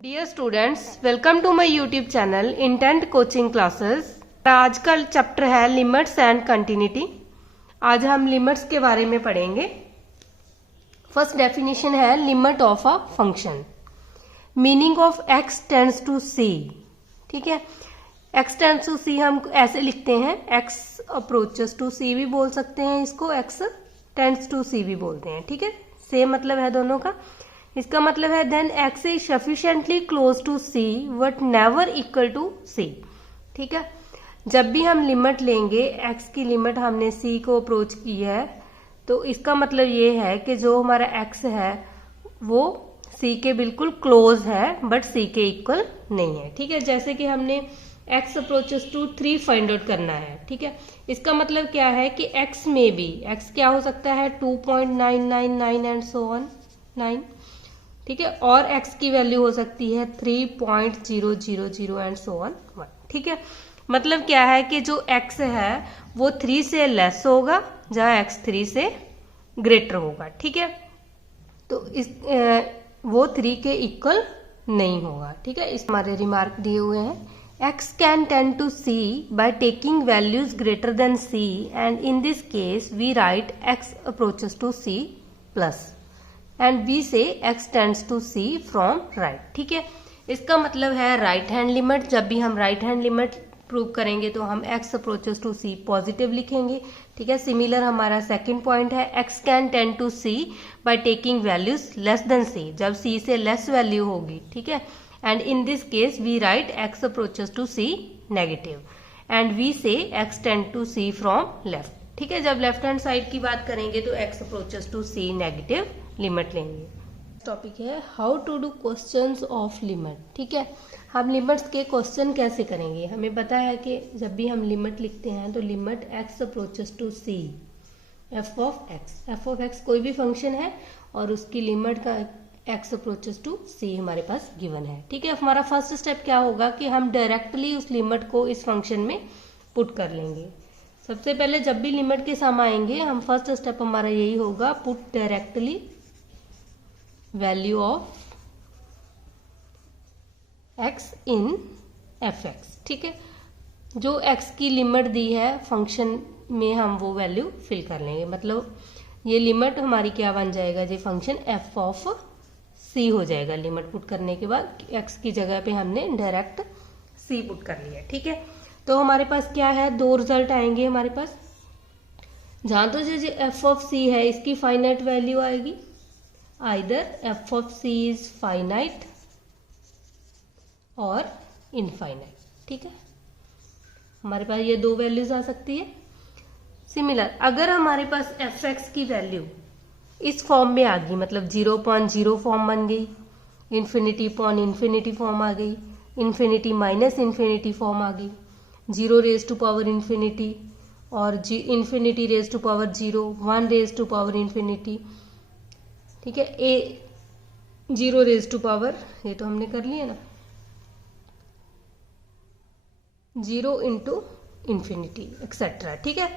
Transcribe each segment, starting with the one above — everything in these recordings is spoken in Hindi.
Dear students, welcome to my YouTube channel intent coaching classes. आज का चैप्टर है लिमिट्स एंड कंटिन्यूटी। आज हम लिमिट्स के बारे में पढ़ेंगे। फर्स्ट डेफिनेशन है limit of a function. Meaning of x tends to c. ठीक है, एक्स टेंड्स टू सी हम ऐसे लिखते हैं, एक्स अप्रोचेस टू सी भी बोल सकते हैं इसको, एक्स टेंड्स टू सी भी बोलते हैं। ठीक है, सेम मतलब है दोनों का। इसका मतलब है then x is sufficiently close to c but never equal to c. ठीक है, जब भी हम लिमिट लेंगे, एक्स की लिमिट हमने सी को अप्रोच की है, तो इसका मतलब ये है कि जो हमारा एक्स है वो सी के बिल्कुल क्लोज है बट सी के इक्वल नहीं है। ठीक है, जैसे कि हमने X approaches to 3 find out करना है। ठीक है, इसका मतलब क्या है कि एक्स में भी एक्स क्या हो सकता है 2.999 एंड सो ऑन 9। ठीक है, और x की वैल्यू हो सकती है 3.000 एंड सो ऑन 1। ठीक है, मतलब क्या है कि जो x है वो 3 से लेस होगा जहां x 3 से ग्रेटर होगा। ठीक है, तो इस वो 3 के इक्वल नहीं होगा। ठीक है, इस हमारे रिमार्क दिए हुए हैं। x can tend to c by taking values greater than c and in this case we write x approaches to c plus and we say x tends to c from right. ठीक है, इसका मतलब है राइट हैंड लिमिट। जब भी हम राइट हैंड लिमिट प्रूव करेंगे तो हम x approaches to c positive लिखेंगे। ठीक है, सिमिलर हमारा सेकंड पॉइंट है x can tend to c by taking values less than c, जब सी से लेस वैल्यू होगी। ठीक है, and in this case we write x approaches to C negative and we say x tend to c from left. ठीक है, जब लेफ्ट हैंड साइड की बात करेंगे तो X approaches to C negative limit लेंगे। टॉपिक है how to do questions of limit. ठीक है, हम लिमिट्स के क्वेश्चन कैसे करेंगे। हमें पता है कि जब भी हम लिमिट लिखते हैं तो limit x approaches to C F of X कोई भी फंक्शन है और उसकी लिमिट का एक्स अप्रोचेस टू सी हमारे पास गिवन है। ठीक है, हमारा फर्स्ट स्टेप क्या होगा कि हम डायरेक्टली उस लिमिट को इस फंक्शन में पुट कर लेंगे। सबसे पहले जब भी लिमिट के सम आएंगे हम फर्स्ट स्टेप हमारा यही होगा, put directly value of x in F x. ठीक है, जो x की लिमिट दी है फंक्शन में हम वो वैल्यू फिल कर लेंगे। मतलब ये लिमिट हमारी क्या बन जाएगा, जो फंक्शन f ऑफ c हो जाएगा। लिमिट पुट करने के बाद x की जगह पे हमने डायरेक्ट c पुट कर लिया। ठीक है, तो हमारे पास क्या है, दो रिजल्ट आएंगे हमारे पास। जहां तो जो f ऑफ c है इसकी फाइनाइट वैल्यू आएगी, either f of c is finite और infinite। ठीक है, हमारे पास ये दो वैल्यूज आ सकती है। सिमिलर अगर हमारे पास एफ एक्स की वैल्यू इस फॉर्म में आ गई, मतलब 0.0 फॉर्म बन गई, इन्फिनिटी अपॉन इन्फिनिटी फॉर्म आ गई, इन्फिनिटी माइनस इन्फिनिटी फॉर्म आ गई, 0 रेज टू पावर इन्फिनिटी और infinity raise to power 0, 1 raise to power infinity. ठीक है, ए 0 रेज टू पावर, ये तो हमने कर लिया ना, 0 इंटू इन्फिनिटी एक्सेट्रा। ठीक है,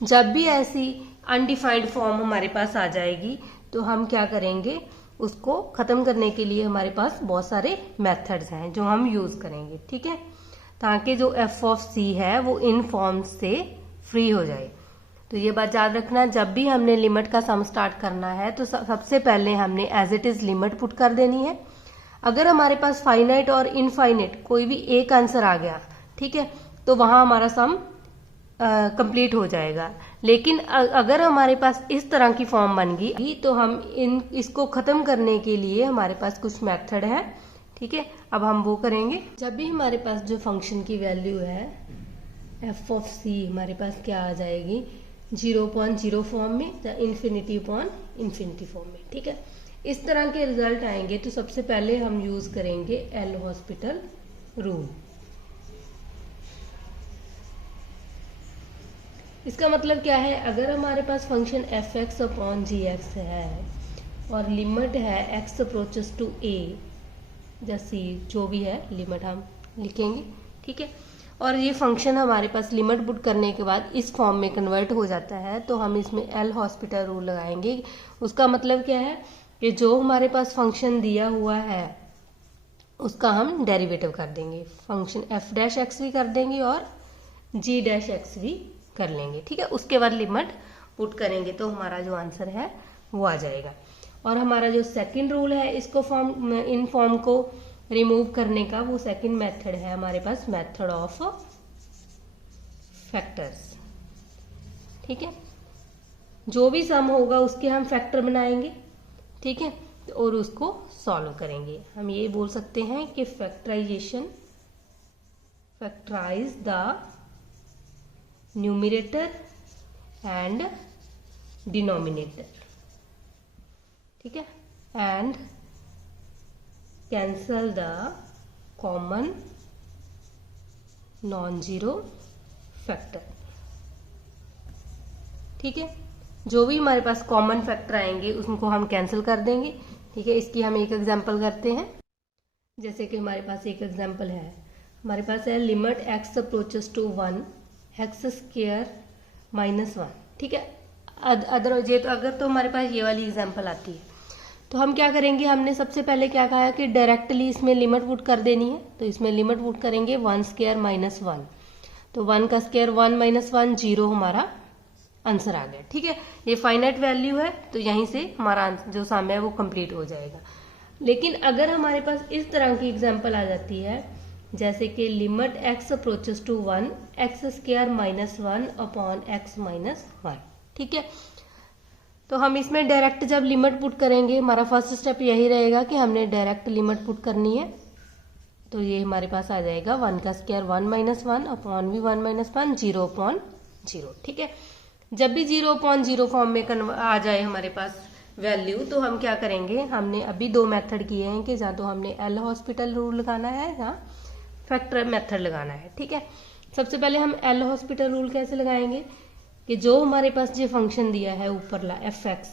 जब भी ऐसी अनडिफाइंड फॉर्म हमारे पास आ जाएगी तो हम क्या करेंगे, उसको खत्म करने के लिए हमारे पास बहुत सारे मेथड्स हैं जो हम यूज करेंगे। ठीक है, ताकि जो एफ ऑफ सी है वो इन फॉर्म्स से फ्री हो जाए। तो ये बात याद रखना, जब भी हमने लिमिट का सम स्टार्ट करना है तो सबसे पहले हमने as it is limit put कर देनी है। अगर हमारे पास फाइनाइट और इनफाइनाइट कोई भी एक आंसर आ गया, ठीक है, तो वहां हमारा सम कंप्लीट हो जाएगा। लेकिन अगर हमारे पास इस तरह की फॉर्म बन गई तो हम इसको खत्म करने के लिए हमारे पास कुछ मेथड है। ठीक है, अब हम वो करेंगे। जब भी हमारे पास जो फंक्शन की वैल्यू है एफ ऑफ सी हमारे पास क्या आ जाएगी, 0.0 फॉर्म में या इन्फिनिटी अपॉन इन्फिनिटी फॉर्म में। ठीक है, इस तरह के रिजल्ट आएंगे तो सबसे पहले हम यूज करेंगे एल हॉस्पिटल रूल। इसका मतलब क्या है, अगर हमारे पास फंक्शन एफ एक्स अपॉन जी एक्स है और लिमिट है एक्स अप्रोचेस टू ए या सी, जो भी है लिमिट हम लिखेंगे। ठीक है, और ये फंक्शन हमारे पास लिमिट पुट करने के बाद इस फॉर्म में कन्वर्ट हो जाता है तो हम इसमें एल हॉस्पिटल रूल लगाएंगे। उसका मतलब क्या है कि जो हमारे पास फंक्शन दिया हुआ है उसका हम डेरिवेटिव कर देंगे, फंक्शन एफ डैश एक्स भी कर देंगे और जी डैश एक्स भी कर लेंगे। ठीक है, उसके बाद लिमिट पुट करेंगे तो हमारा जो आंसर है वो आ जाएगा। और हमारा जो सेकंड रूल है इसको इन फॉर्म को रिमूव करने का, वो सेकंड मेथड है हमारे पास, मेथड ऑफ फैक्टर्स। ठीक है, जो भी सम होगा उसके हम फैक्टर बनाएंगे। ठीक है, और उसको सॉल्व करेंगे। हम ये बोल सकते हैं कि factorise the numerator and denominator. ठीक है, and cancel the common non zero factor. ठीक है, जो भी हमारे पास कॉमन फैक्टर आएंगे उनको हम कैंसिल कर देंगे। ठीक है, इसकी हम एक एग्जांपल करते हैं। जैसे कि हमारे पास एक एग्जांपल है, हमारे पास है limit x approaches to 1 X square minus 1। ठीक है, अदरवाइज तो अगर तो हमारे पास ये वाली एग्जांपल आती है तो हम क्या करेंगे, हमने सबसे पहले क्या कहा कि डायरेक्टली इसमें लिमिट पुट कर देनी है। तो इसमें लिमिट पुट करेंगे 1 स्क्वायर माइनस 1, तो 1 का स्क्वायर 1 माइनस 1 0 हमारा आंसर आ गया। ठीक है, ये फाइनाइट वैल्यू है तो यहीं से हमारा जो सम है वो कंप्लीट हो जाएगा। लेकिन अगर हमारे पास इस तरह की एग्जांपल आ जाती है, जैसे कि limit x approaches to 1 X square minus 1 upon x minus 1। ठीक है, तो हम इसमें डायरेक्ट जब लिमिट पुट करेंगे, हमारा फर्स्ट स्टेप यही रहेगा कि हमने डायरेक्ट लिमिट पुट करनी है। तो ये हमारे पास आ जाएगा 1 का स्क्वायर 1 माइनस 1 अपॉन भी 1 माइनस 1 0 अपॉन 0। ठीक है, जब भी 0 अपॉन 0 फॉर्म में आ जाए हमारे पास वैल्यू, तो हम क्या करेंगे, हमने अभी दो मेथड किए हैं कि जहाँ तो हमने एल हॉस्पिटल रूल लगाना है, जहाँ फैक्टर मेथड लगाना है। ठीक है, सबसे पहले हम एल हॉस्पिटल रूल कैसे लगाएंगे कि जो हमारे पास जो फंक्शन दिया है ऊपरला एफ एक्स,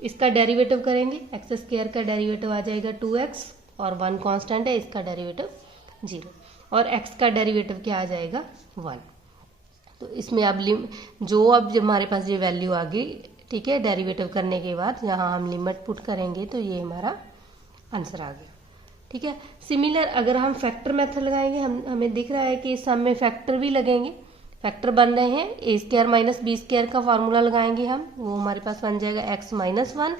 इसका डेरिवेटिव करेंगे। एक्स स्क्वायर का डेरिवेटिव आ जाएगा 2x और 1 कांस्टेंट है, इसका डेरिवेटिव 0 और x का डेरिवेटिव क्या आ जाएगा 1। तो इसमें अब जब हमारे पास ये वैल्यू आ गई, ठीक है, डेरिवेटिव करने के बाद यहाँ हम लिमिट पुट करेंगे तो ये हमारा आंसर आ गया। ठीक है, सिमिलर अगर हम फैक्टर मेथड लगाएंगे, हमें दिख रहा है कि इस सम में फैक्टर भी लगेंगे, फैक्टर बन रहे हैं। ए स्क्वायर माइनस बी स्क्वायर का फार्मूला लगाएंगे हम, वो हमारे पास बन जाएगा एक्स माइनस 1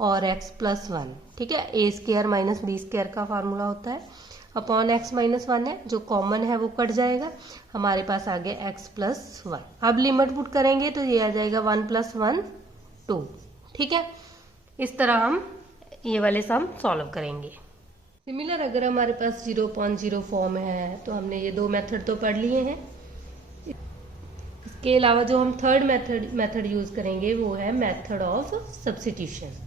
और एक्स प्लस 1। ठीक है, ए स्क्वायर माइनस बी स्क्वायर का फार्मूला होता है अपॉन एक्स माइनस 1 है, जो कॉमन है वो कट जाएगा, हमारे पास आ गया एक्स प्लस 1। अब लिमिट पुट करेंगे तो ये आ जाएगा 1 प्लस 1 2। ठीक है, इस तरह हम ये वाले सम सॉल्व करेंगे। सिमिलर अगर हमारे पास 0.0 फॉर्म है तो हमने ये दो मेथड तो पढ़ लिए हैं। इसके अलावा जो हम थर्ड मेथड यूज करेंगे वो है मेथड ऑफ सब्स्टिट्यूशन।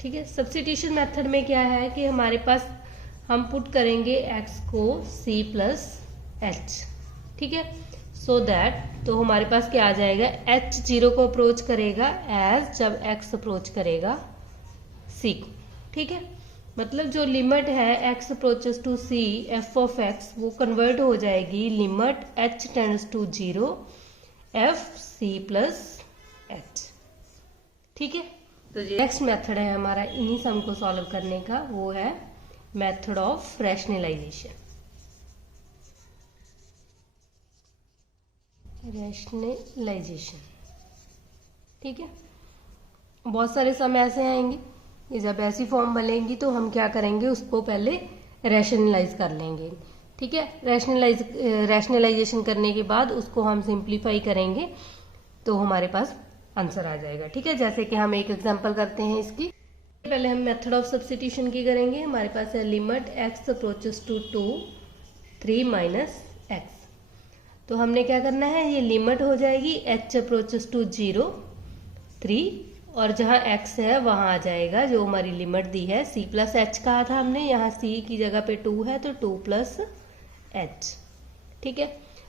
ठीक है, सब्स्टिट्यूशन मेथड में क्या है कि हमारे पास हम पुट करेंगे x को c प्लस एच। ठीक है, सो दैट तो हमारे पास क्या आ जाएगा, h 0 को अप्रोच करेगा एज जब x अप्रोच करेगा c को। ठीक है, मतलब जो लिमिट है x approaches to c f of x वो कन्वर्ट हो जाएगी limit h tends to 0 f c plus h। ठीक है, तो ये नेक्स्ट मेथड है हमारा इन्हीं सम को सॉल्व करने का, वो है मेथड ऑफ रैशनलाइजेशन। ठीक है, बहुत सारे सम ऐसे आएंगे, ये जब ऐसी फॉर्म बनेगी तो हम क्या करेंगे, उसको पहले रैशनलाइज कर लेंगे। ठीक है, रैशनलाइजेशन करने के बाद उसको हम सिंप्लीफाई करेंगे तो हमारे पास आंसर आ जाएगा। ठीक है, जैसे कि हम एक एग्जांपल करते हैं इसकी। पहले हम मेथड ऑफ सब्स्टिट्यूशन की करेंगे। हमारे पास है limit x approaches to 2 3 minus X. तो हमने क्या करना है, ये लिमिट हो जाएगी h अप्रोचेस टू 0 3 और जहां x है वहां आ जाएगा जो हमारी लिमिट दी है c प्लस एच कहा था हमने, यहाँ c की जगह पे 2 है तो 2 प्लस एच। ठीक है,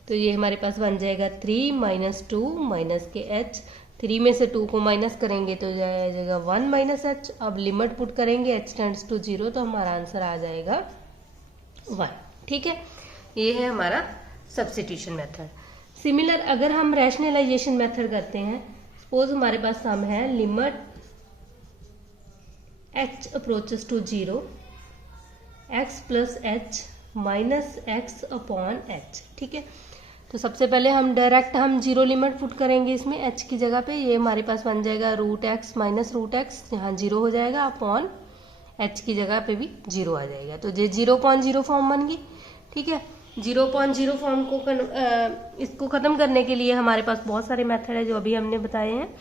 तो ये हमारे पास बन जाएगा 3 माइनस 2 माइनस के h, 3 में से 2 को माइनस करेंगे तो जाएगा 1 माइनस एच। अब लिमिट पुट करेंगे h टेंड्स टू 0 तो हमारा आंसर आ जाएगा 1। ठीक है, ये है हमारा सब्स्टिट्यूशन मेथड। सिमिलर अगर हम रैशनलाइजेशन मेथड करते हैं, सपोज हमारे पास सम है limit h approaches to 0, x plus H minus x upon H. ठीक है, तो सबसे पहले हम डायरेक्ट जीरो लिमिट पुट करेंगे इसमें h की जगह पे। ये हमारे पास बन जाएगा root X minus root X, यहाँ जीरो हो जाएगा, अपॉन h की जगह पे भी जीरो आ जाएगा। तो ये 0.0 फॉर्म बन गई। ठीक है, 0.0 फॉर्म को इसको खत्म करने के लिए हमारे पास बहुत सारे मेथड है जो अभी हमने बताए हैं।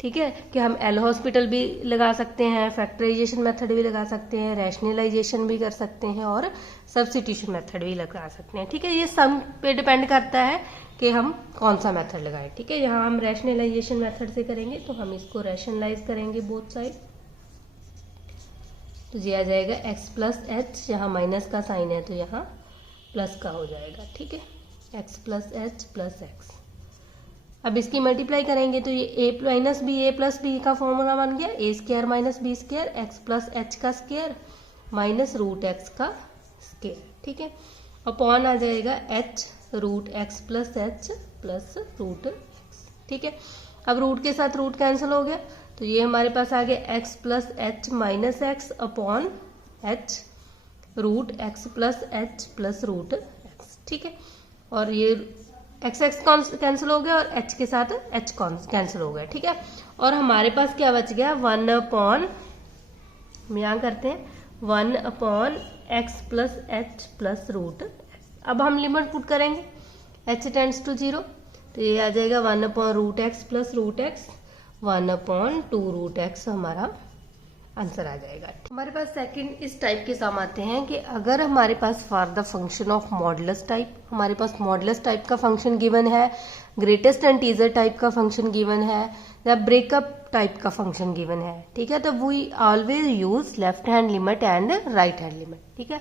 ठीक है, कि हम एल हॉस्पिटल भी लगा सकते हैं, फैक्टराइजेशन मेथड भी लगा सकते हैं, रैशनलाइजेशन भी कर सकते हैं और सब्स्टिट्यूशन मेथड भी लगा सकते हैं। ठीक है, ये सम पे डिपेंड करता है कि हम कौन सा मेथड लगाएं। ठीक है, यहाँ हम रैशनलाइजेशन मेथड से करेंगे तो हम इसको रैशनलाइज करेंगे बोथ साइड। तो ये आ जाएगा x प्लस एच, यहाँ माइनस का साइन है तो यहाँ प्लस का हो जाएगा। ठीक है, x plus h plus x. अब इसकी मल्टीप्लाई करेंगे तो ये a minus b a plus b का फॉर्मूला बन गया, a square minus b square x plus h का स्क्वायर माइनस रूट एक्स का स्क्वायर। ठीक है, अपॉन आ जाएगा h root x plus h plus root x. ठीक है, अब रूट के साथ रूट कैंसिल हो गया तो ये हमारे पास आ गया x plus H minus x upon h root x plus h plus root x. ठीक है, और ये एक्स एक्स कैंसिल हो गया और h के साथ h कैंसिल हो गया। ठीक है, और हमारे पास क्या बच गया, 1 अपॉन, हम यहाँ करते हैं 1 upon x plus h plus root x. अब हम लिमिट पुट करेंगे, h टेंड्स टू 0 तो ये आ जाएगा 1 upon root x plus root x, 1 upon 2 root x हमारा आंसर आ जाएगा। हमारे पास सेकंड इस टाइप के सम आते हैं कि अगर हमारे पास for the function of modulus type, हमारे पास मॉडुलस टाइप का फंक्शन गिवन है, ग्रेटेस्ट इंटीजर टाइप का फंक्शन गिवन है या ब्रेकअप टाइप का फंक्शन गिवन है। ठीक है, तो we always use left hand limit and right hand limit. ठीक है,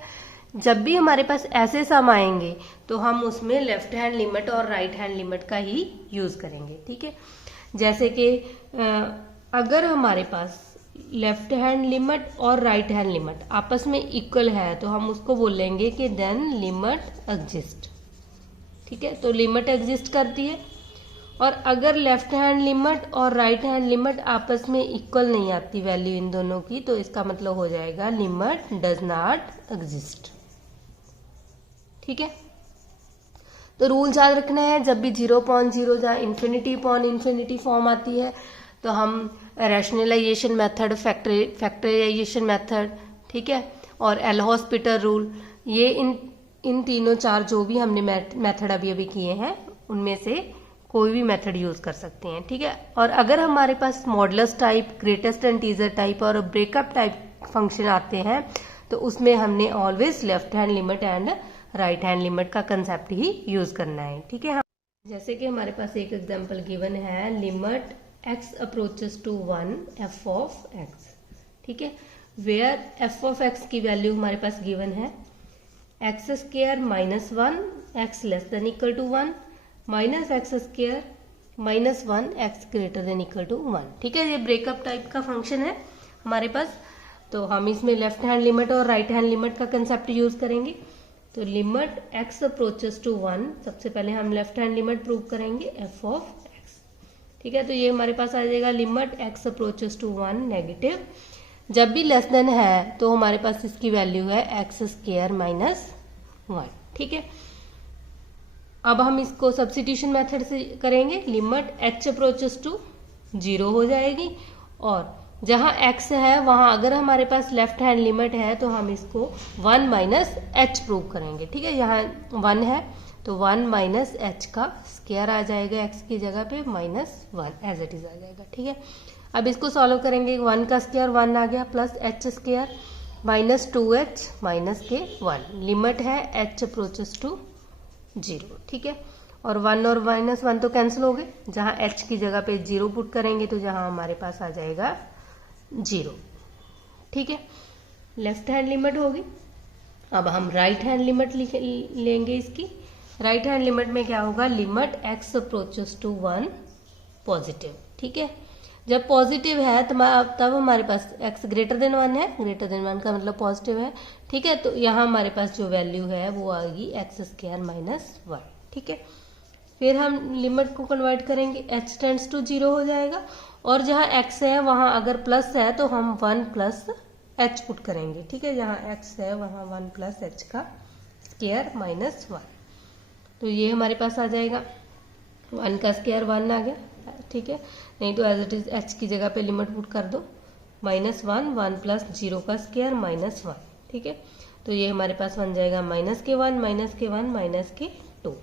जब भी हमारे पास ऐसे सम आएंगे तो हम उसमें लेफ्ट हैंड लिमिट और राइट हैंड लिमिट का ही यूज करेंगे। ठीक है, जैसे कि अगर हमारे पास लेफ्ट हैंड लिमिट और राइट हैंड लिमिट आपस में इक्वल है तो हम उसको बोलेंगे कि देन लिमिट एग्जिस्ट। ठीक है, तो लिमिट एग्जिस्ट करती है। और अगर लेफ्ट हैंड लिमिट और राइट हैंड लिमिट आपस में इक्वल नहीं आती वैल्यू इन दोनों की, तो इसका मतलब हो जाएगा लिमिट डज नॉट एग्जिस्ट। ठीक है, तो रूल याद रखना है, जब भी 0.0 या इन्फिनिटी अपॉन इन्फिनिटी फॉर्म आती है तो हम रैशनलाइजेशन मेथड, फैक्टराइजेशन मेथड, ठीक है, और एल हॉस्पिटल रूल, ये इन तीनों चार जो भी हमने मेथड अभी किए हैं उनमें से कोई भी मेथड यूज कर सकते हैं। ठीक है, और अगर हमारे पास modulus type, greatest integer type और ब्रेकअप टाइप फंक्शन आते हैं तो उसमें हमने always left hand limit and right hand limit का कंसेप्ट ही यूज करना है। ठीक है, जैसे कि हमारे पास एक एग्जांपल गिवन है, limit x approaches to 1 f of x। ठीक है, वेयर f ऑफ x की वैल्यू हमारे पास गिवन है x square minus 1 x less then equal to 1 minus x square minus 1 x greater than equal to 1। ठीक है, ये ब्रेकअप टाइप का फंक्शन है हमारे पास, तो हम इसमें लेफ्ट हैंड लिमिट और राइट हैंड लिमिट का कंसेप्ट यूज करेंगे। तो लिमिट x अप्रोचेस टू 1, सबसे पहले हम लेफ्ट हैंड लिमिट प्रूव करेंगे f ऑफ x। ठीक है, तो ये हमारे पास आ जाएगा limit x approaches to 1 negative, जब भी लेस देन है तो हमारे पास इसकी वैल्यू है एक्स स्क्वायर माइनस 1। ठीक है, अब हम इसको सब्स्टिट्यूशन मेथड से करेंगे, लिमिट h अप्रोचेस टू 0 हो जाएगी और जहां x है वहां अगर हमारे पास लेफ्ट हैंड लिमिट है तो हम इसको 1 माइनस एच प्रूव करेंगे। ठीक है, यहाँ 1 है तो 1 माइनस एच का स्क्वायर आ जाएगा x की जगह पे माइनस 1 एज इट इज आ जाएगा। ठीक है, अब इसको सॉल्व करेंगे, 1 का स्क्वायर 1 आ गया plus H square minus 2h minus के 1, लिमिट है h अप्रोचेस टू 0। ठीक है, और 1 और माइनस 1 तो कैंसिल हो गए, जहां h की जगह पे 0 पुट करेंगे तो जहां हमारे पास आ जाएगा 0। ठीक है, लेफ्ट हैंड लिमिट होगी। अब हम राइट हैंड लिमिट लेंगे इसकी। राइट हैंड लिमिट में क्या होगा, limit x approaches to 1 positive. ठीक है, जब पॉजिटिव है तब हमारे पास x ग्रेटर देन 1 है, ग्रेटर देन 1 का मतलब पॉजिटिव है। ठीक है, तो यहाँ हमारे पास जो वैल्यू है वो आएगी एक्स स्क्वायर माइनस 1। ठीक है, फिर हम लिमिट को कन्वर्ट करेंगे, h टेंड्स टू 0 हो जाएगा और जहाँ x है वहां अगर प्लस है तो हम 1 प्लस एच पुट करेंगे, ठीक है। जहाँ एक्स है वहाँ 1 प्लस एच का स्क्वायर माइनस 1, तो ये हमारे पास आ जाएगा 1 का स्क्वायर 1 आ गया, ठीक है। नहीं तो एज इट इज एच की जगह पे लिमिट पुट कर दो, -1 1 प्लस 0 का स्क्वायर -1, ठीक है। तो ये हमारे पास बन जाएगा -के1 -2।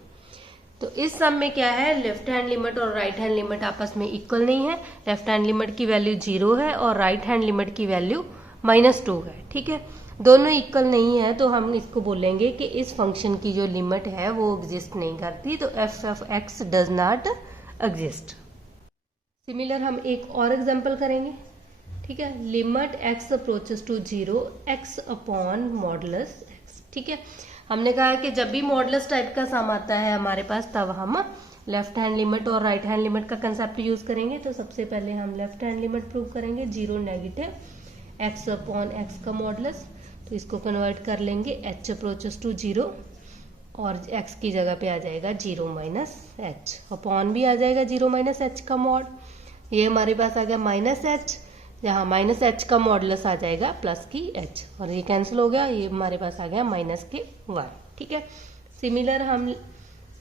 तो इस सम में क्या है, लेफ्ट हैंड लिमिट और राइट हैंड लिमिट आपस में इक्वल नहीं है। लेफ्ट हैंड लिमिट की वैल्यू 0 है और राइट हैंड लिमिट की वैल्यू -2 है, ठीक है। दोनों इक्वल नहीं है तो हम इसको बोलेंगे कि इस फंक्शन की जो लिमिट है वो एग्जिस्ट नहीं करती, तो f of x does not exist. Similar हम एक और एग्जांपल करेंगे, ठीक है। Limit x approaches to 0 x upon modulus x, ठीक है। हमने कहा है कि जब भी मॉडुलस टाइप का सम आता है हमारे पास, तब हम लेफ्ट हैंड लिमिट और राइट हैंड लिमिट का कंसेप्ट यूज करेंगे। तो सबसे पहले हम लेफ्ट हैंड लिमिट प्रूव करेंगे, 0 नेगेटिव एक्स अपॉन एक्स का मॉडुलस, तो इसको कन्वर्ट कर लेंगे एच अप्रोचेस टू 0 और एक्स की जगह पे आ जाएगा 0 माइनस एच, अपॉन भी आ जाएगा 0 माइनस एच का मॉड। ये हमारे पास आ गया माइनस एच, जहाँ माइनस एच का मॉडुलस आ जाएगा प्लस की एच, और ये कैंसिल हो गया, ये हमारे पास आ गया माइनस के 1, ठीक है। सिमिलर हम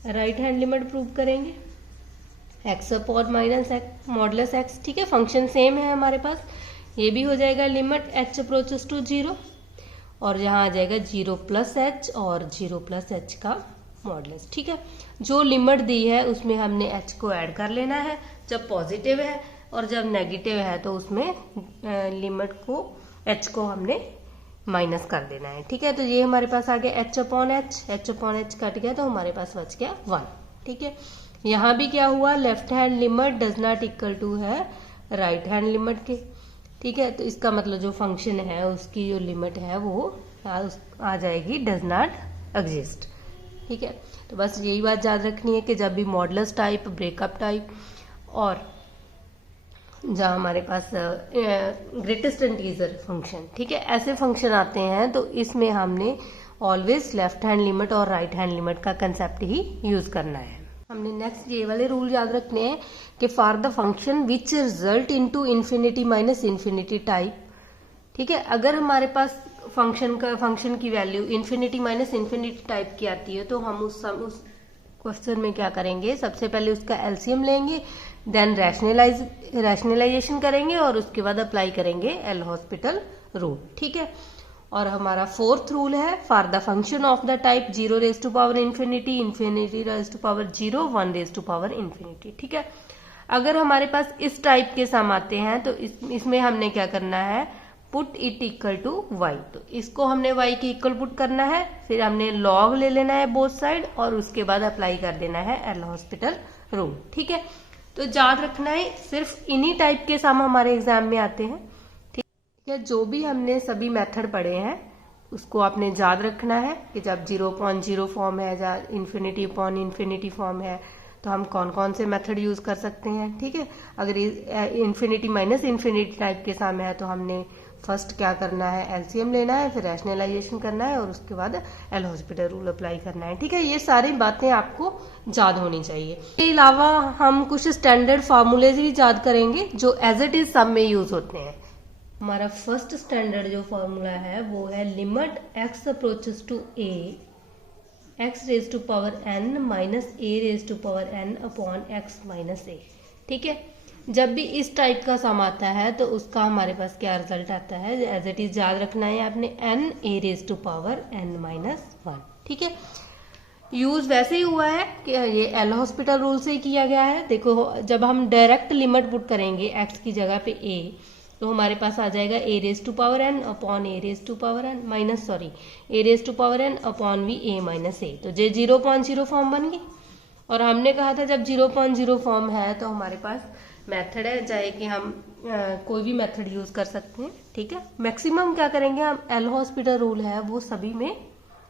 राइट हैंड लिमिट प्रूव करेंगे, x upon minus x modulus x, ठीक है। फंक्शन सेम है हमारे पास, ये भी हो जाएगा लिमिट एच अप्रोचेस टू 0 और यहाँ आ जाएगा 0 प्लस एच और 0 प्लस एच का मॉडुलस, ठीक है। जो लिमिट दी है उसमें हमने एच को ऐड कर लेना है जब पॉजिटिव है, और जब नेगेटिव है तो उसमें लिमिट को एच को हमने माइनस कर देना है, ठीक है। तो ये हमारे पास आ गया एच अपॉन एच कट गया तो हमारे पास बच गया 1, ठीक है। यहाँ भी क्या हुआ, left hand limit does not equal to है राइट हैंड लिमिट के, ठीक है। तो इसका मतलब जो फंक्शन है उसकी जो लिमिट है वो आ जाएगी डज नॉट एग्जिस्ट, ठीक है। तो बस यही बात याद रखनी है कि जब भी मॉडुलस टाइप, ब्रेकअप टाइप और जहाँ हमारे पास ग्रेटेस्ट इंटीजर फंक्शन, ठीक है, ऐसे फंक्शन आते हैं तो इसमें हमने ऑलवेज लेफ्ट हैंड लिमिट और राइट हैंड लिमिट का कंसेप्ट ही यूज करना है। हमने नेक्स्ट ये वाले रूल याद रखने हैं कि for the function which result into infinity minus infinity type, ठीक है। अगर हमारे पास फंक्शन की value infinity minus infinity type की आती है तो हम उस क्वेश्चन में क्या करेंगे, सबसे पहले उसका एलसीएम लेंगे, देन रैशनलाइजेशन करेंगे और उसके बाद अप्लाई करेंगे एल हॉस्पिटल रूल, ठीक है। और हमारा फोर्थ रूल है, for the function of the type 0 raise to power infinity, infinity raise to power 0, 1 raise to power infinity, ठीक है। अगर हमारे पास इस टाइप के सम आते हैं तो इसमें हमने क्या करना है, put it equal to y, तो इसको हमने वाई के इक्वल पुट करना है, फिर हमने लॉग ले लेना है बोथ साइड और उसके बाद अप्लाई कर देना है एल हॉस्पिटल रूल, ठीक है। तो याद रखना है सिर्फ इन्हीं टाइप के सम हमारे एग्जाम में आते हैं, ठीक है। जो भी हमने सभी मेथड पढ़े हैं उसको आपने याद रखना है कि जब 0/0 फॉर्म है या इन्फिनिटी अपॉन इन्फिनिटी फॉर्म है तो हम कौन कौन से मेथड यूज कर सकते हैं, ठीक है। अगर इन्फिनिटी माइनस इन्फिनिटी टाइप के सम है तो हमने फर्स्ट क्या करना है, एलसीएम लेना है, फिर रैशनलाइजेशन करना है और उसके बाद एल हॉस्पिटल रूल अप्लाई करना है, ठीक है। ये सारी बातें आपको याद होनी चाहिए। इसके अलावा हम कुछ स्टैंडर्ड फार्मूलेज भी याद करेंगे जो एज इट इज सम में यूज होते हैं। हमारा फर्स्ट स्टैंडर्ड जो फॉर्मूला है वो है limit x approaches to a x raise to power n minus a raise to power n upon x minus a, ठीक है। जब भी इस टाइप का सम आता है तो उसका हमारे पास क्या रिजल्ट आता है, एज इट इज याद रखना है आपने, n a raise to power n minus 1, ठीक है। यूज वैसे ही हुआ है कि ये एल हॉस्पिटल रूल से ही किया गया है। देखो जब हम डायरेक्ट लिमिट पुट करेंगे एक्स की जगह पे ए, तो हमारे पास आ जाएगा a raise to power n upon a raise to power n minus a raise to power n upon भी ए माइनस ए, तो ये 0/0 फॉर्म बन गई। और हमने कहा था जब 0/0 फॉर्म है तो हमारे पास मेथड है चाहे कि हम कोई भी मेथड यूज कर सकते हैं, ठीक है। मैक्सिमम क्या करेंगे हम, एल हॉस्पिटल रूल है वो सभी में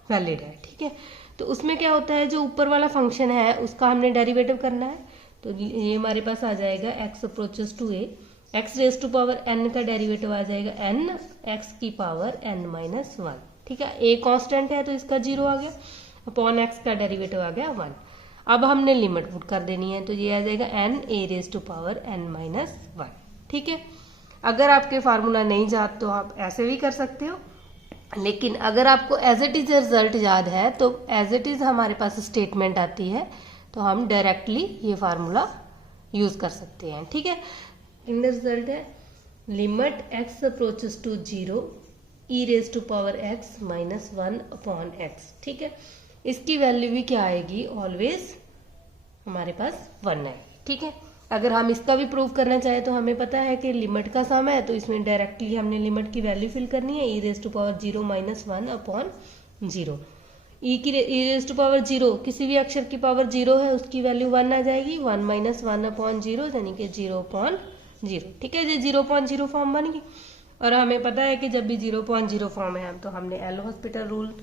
वैलिड है, ठीक है। तो उसमें क्या होता है, जो ऊपर वाला फंक्शन है उसका हमने डेरिवेटिव करना है, तो ये हमारे पास आ जाएगा x approaches to a, x raise to power n का डेरिवेटिव आ जाएगा एन एक्स की पावर एन माइनस 1, ठीक है। ए कांस्टेंट है तो इसका 0 आ गया, अपॉन एक्स का डेरिवेटिव आ गया 1। अब हमने लिमिट पुट कर देनी है तो ये आ जाएगा n a raise to power n minus 1, ठीक है। अगर आपके फार्मूला नहीं याद तो आप ऐसे भी कर सकते हो, लेकिन अगर आपको एज इट इज रिजल्ट याद है तो एज इट इज हमारे पास स्टेटमेंट आती है तो हम डायरेक्टली ये फार्मूला यूज कर सकते हैं। ठीक है, इन द रिजल्ट है limit x approaches to 0 e raise to power x minus 1 upon x। ठीक है, इसकी वैल्यू भी क्या आएगी, ऑलवेज हमारे पास 1 है। ठीक है, अगर हम इसका भी प्रूव करना चाहें तो हमें पता है कि लिमिट का सम है, तो इसमें डायरेक्टली हमने लिमिट की वैल्यू फिल करनी है, e raise to power 0 minus 1 upon 0। e raise to power 0 किसी भी अक्षर की पावर 0 है, उसकी वैल्यू 1 आ जाएगी, 1 माइनस 1 अपॉन 0 यानी कि 0 अपॉन 0। ठीक है, ये 0.0 फॉर्म बन गई। और हमें पता है कि जब भी 0.0 फॉर्म है तो हमने एल हॉस्पिटल रूल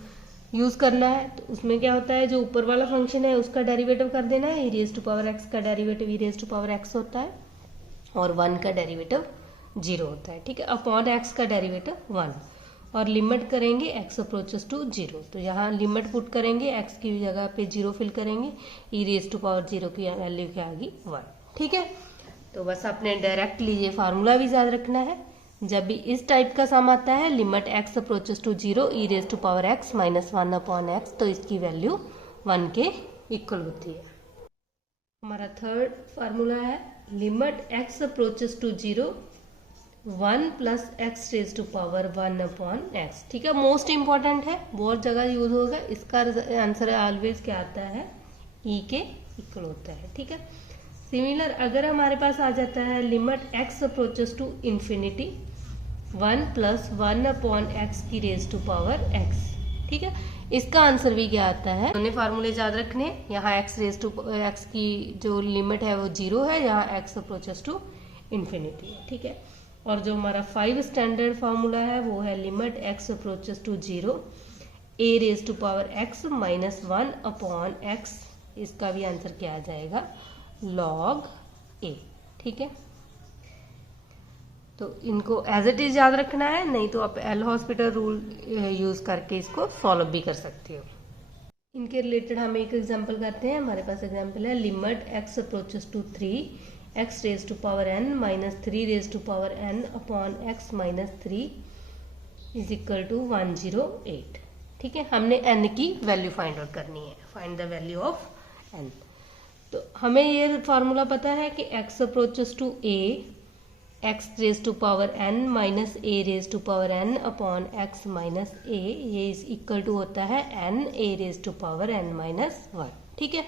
यूज करना है। तो उसमें क्या होता है, जो ऊपर वाला फंक्शन है उसका डेरिवेटिव कर देना है, e raise to power x का derivative e raise to power x होता है और 1 का डेरिवेटिव 0 होता है। ठीक है, अपॉन x का डेरिवेटिव 1 और लिमिट करेंगे x अप्रोचेस टू 0। तो यहाँ लिमिट पुट करेंगे, x की जगह पे 0 फिल करेंगे, e रेज टू पावर 0 की वैल्यू क्या आएगी 1। ठीक है, तो बस आपने डायरेक्टली ये फार्मूला भी याद रखना है। जब भी इस टाइप का सम आता है limit x approaches to 0 e raise to power x minus 1 upon x, तो इसकी वैल्यू 1 के इक्वल होती है। हमारा थर्ड फार्मूला है limit x approaches to 0 1 plus x raise to power 1 upon x। ठीक है, मोस्ट इंपॉर्टेंट है, बहुत जगह यूज होगा। इसका आंसर ऑलवेज क्या आता है, e के इक्वल होता है। ठीक है, सिमिलर अगर हमारे पास आ जाता है limit x approaches to infinity 1 plus 1 upon x की रेज टू पावर x। ठीक है, इसका आंसर भी क्या आता है, हमने फार्मूले याद रखने। यहाँ x रेज टू x की जो लिमिट है वो 0 है, यहाँ x अप्रोचेस टू इंफिनिटी है। ठीक है, और जो हमारा 5 स्टैंडर्ड फार्मूला है वो है limit x approaches to 0 a raise to power x minus 1 upon x। इसका भी आंसर क्या आ जाएगा, log a। ठीक है, तो इनको एज इट इज याद रखना है, नहीं तो आप एल हॉस्पिटल रूल यूज करके इसको सॉल्व भी कर सकते हो। इनके रिलेटेड हम एक एग्जांपल करते हैं। हमारे पास एग्जांपल है limit x approaches to 3 x raise to power n minus 3 raise to power n upon x minus 3 is equal to 108। ठीक है, हमने n की वैल्यू फाइंड आउट करनी है, find the value of n। तो हमें ये फार्मूला पता है कि x approaches to a x raise to power n minus a raise to power n upon x minus a, ये इज इक्वल टू होता है n a raise to power n minus 1। ठीक है,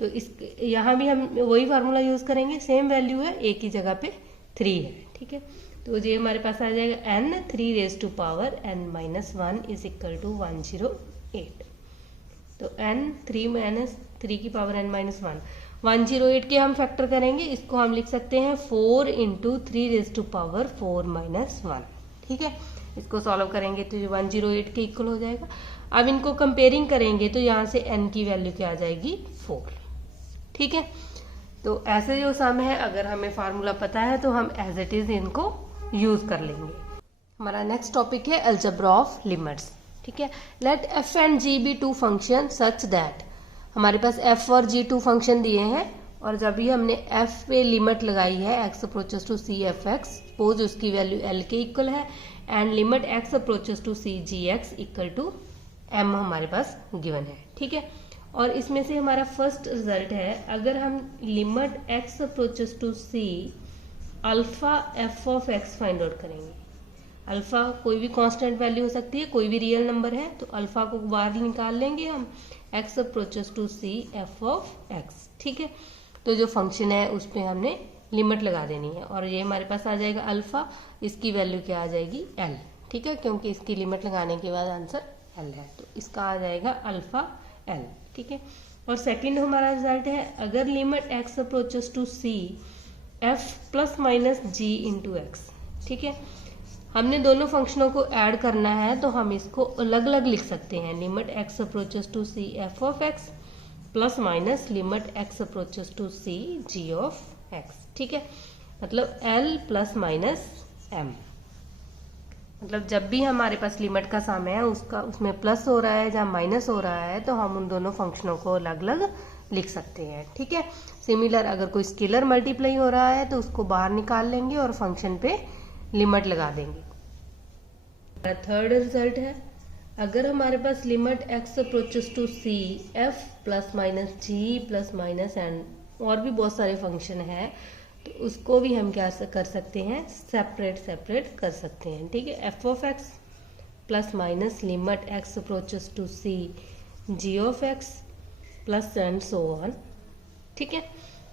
तो इस यहाँ भी हम वही फार्मूला यूज करेंगे, सेम वैल्यू है, a की जगह पे 3 है। ठीक है, तो ये हमारे पास आ जाएगा n 3 raise to power n minus 1 is equal to 108। तो n 3 माइनस 3 की पावर n माइनस 108 के हम फैक्टर करेंगे, इसको हम लिख सकते हैं 4 into 3 raise to power 4 minus 1। ठीक है, इसको सॉल्व करेंगे तो 108 के इक्वल हो जाएगा। अब इनको कंपेयरिंग करेंगे तो यहाँ से n की वैल्यू क्या आ जाएगी, 4। ठीक है, तो ऐसे जो सम है अगर हमें फार्मूला पता है तो हम एज इट इज इनको यूज कर लेंगे। हमारा नेक्स्ट टॉपिक है अलजेब्रा ऑफ लिमिट्स। ठीक है, let f and g be 2 function such that, हमारे पास f और g 2 फंक्शन दिए हैं और जब भी हमने f पे लिमिट लगाई है x approaches to c f x, suppose उसकी वैल्यू l के इक्वल है, and limit x approaches to c g x equal to m हमारे पास गिवन है। ठीक है, और इसमें से हमारा फर्स्ट रिजल्ट है, अगर हम limit x approaches to c alpha f of x find out करेंगे। अल्फा कोई भी कांस्टेंट वैल्यू हो सकती है, कोई भी रियल नंबर है, तो अल्फा को बाहर निकाल लेंगे हम, x approaches to c f of x। ठीक है, तो जो फंक्शन है उस पर हमने लिमिट लगा देनी है और ये हमारे पास आ जाएगा अल्फा, इसकी वैल्यू क्या आ जाएगी, l। ठीक है, क्योंकि इसकी लिमिट लगाने के बाद आंसर l है, तो इसका आ जाएगा अल्फा l। ठीक है, और सेकंड हमारा रिजल्ट है, अगर limit x approaches to c f plus minus g into x। ठीक है, हमने दोनों फंक्शनों को ऐड करना है तो हम इसको अलग अलग लिख सकते हैं, limit x approaches to c f of x plus minus limit x approaches to c g of x। ठीक है, मतलब l प्लस माइनस m, मतलब जब भी हमारे पास लिमिट का सम है उसमें प्लस हो रहा है या माइनस हो रहा है तो हम उन दोनों फंक्शनों को अलग अलग लिख सकते हैं। ठीक है, सिमिलर अगर कोई स्केलर मल्टीप्लाई हो रहा है तो उसको बाहर निकाल लेंगे और फंक्शन पे लिमिट लगा देंगे। थर्ड रिजल्ट है, अगर हमारे पास limit x approaches to c f plus minus g plus minus and और भी बहुत सारे फंक्शन है, तो उसको भी हम क्या कर सकते हैं, सेपरेट कर सकते हैं। ठीक है, f of x plus minus limit x approaches to c g of x plus and so on. ठीक है,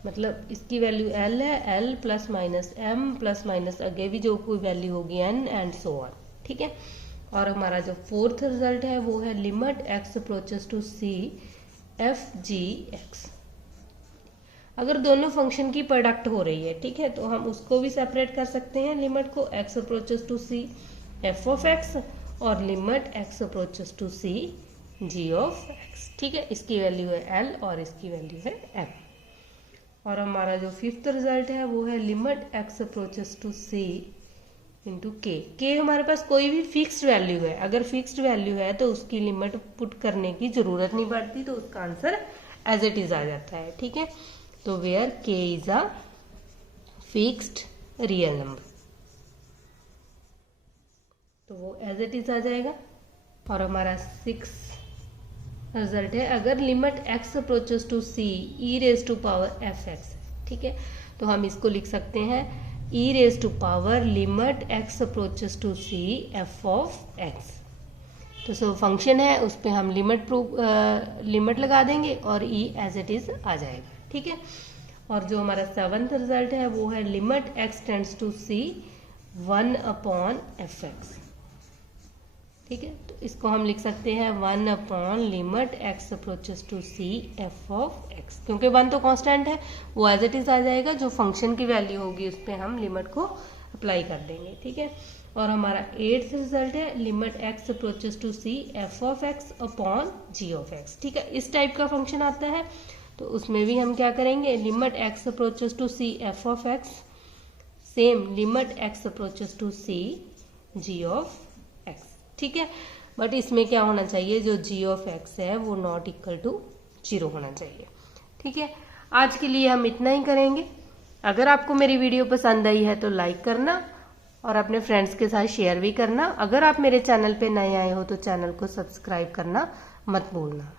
मतलब इसकी वैल्यू l है, l plus minus m plus minus आगे भी जो कोई वैल्यू होगी n एंड सो ऑन। ठीक है, और हमारा जो फोर्थ रिजल्ट है वो है limit x approaches to c f g x। अगर दोनों फंक्शन की प्रोडक्ट हो रही है, ठीक है, तो हम उसको भी सेपरेट कर सकते हैं, लिमिट को x approaches to c f of x और limit x approaches to c g of x। ठीक है, इसकी वैल्यू है l और इसकी वैल्यू है m। और हमारा जो फिफ्थ रिजल्ट है वो है limit x approaches to c into k हमारे पास कोई भी फिक्स्ड वैल्यू है, अगर फिक्स्ड वैल्यू है तो उसकी लिमिट पुट करने की जरूरत नहीं पड़ती, तो उसका आंसर एज इट इज आ जाता है। ठीक है, तो where k is a fixed real number, तो वो एज इट इज आ जाएगा। और हमारा सिक्स रिजल्ट है, अगर limit x approaches to c e raise to power f x. ठीक है, तो हम इसको लिख सकते हैं e raise to power limit x approaches to c f of x। तो सो फंक्शन है उस पर हम लिमिट लगा देंगे और e एज इट इज आ जाएगा। ठीक है, और जो हमारा सेवंथ रिजल्ट है वो है limit x tends to c 1 upon f x. ठीक है, तो इसको हम लिख सकते हैं 1 upon limit x approaches to c f of x, क्योंकि 1 तो कांस्टेंट है, वो एज इट इज आ जाएगा, जो फंक्शन की वैल्यू होगी उस पर हम लिमिट को अप्लाई कर देंगे। ठीक है, और हमारा एट्थ रिजल्ट है limit x approaches to c f of x upon g of x। ठीक है, इस टाइप का फंक्शन आता है, तो उसमें भी हम क्या करेंगे, limit x approaches to c f of x same limit x approaches to c g of x। ठीक है, बट इसमें क्या होना चाहिए, जो g ऑफ x है वो नॉट इक्वल टू 0 होना चाहिए। ठीक है, आज के लिए हम इतना ही करेंगे। अगर आपको मेरी वीडियो पसंद आई है तो लाइक करना और अपने फ्रेंड्स के साथ शेयर भी करना। अगर आप मेरे चैनल पे नए आए हो तो चैनल को सब्सक्राइब करना मत भूलना।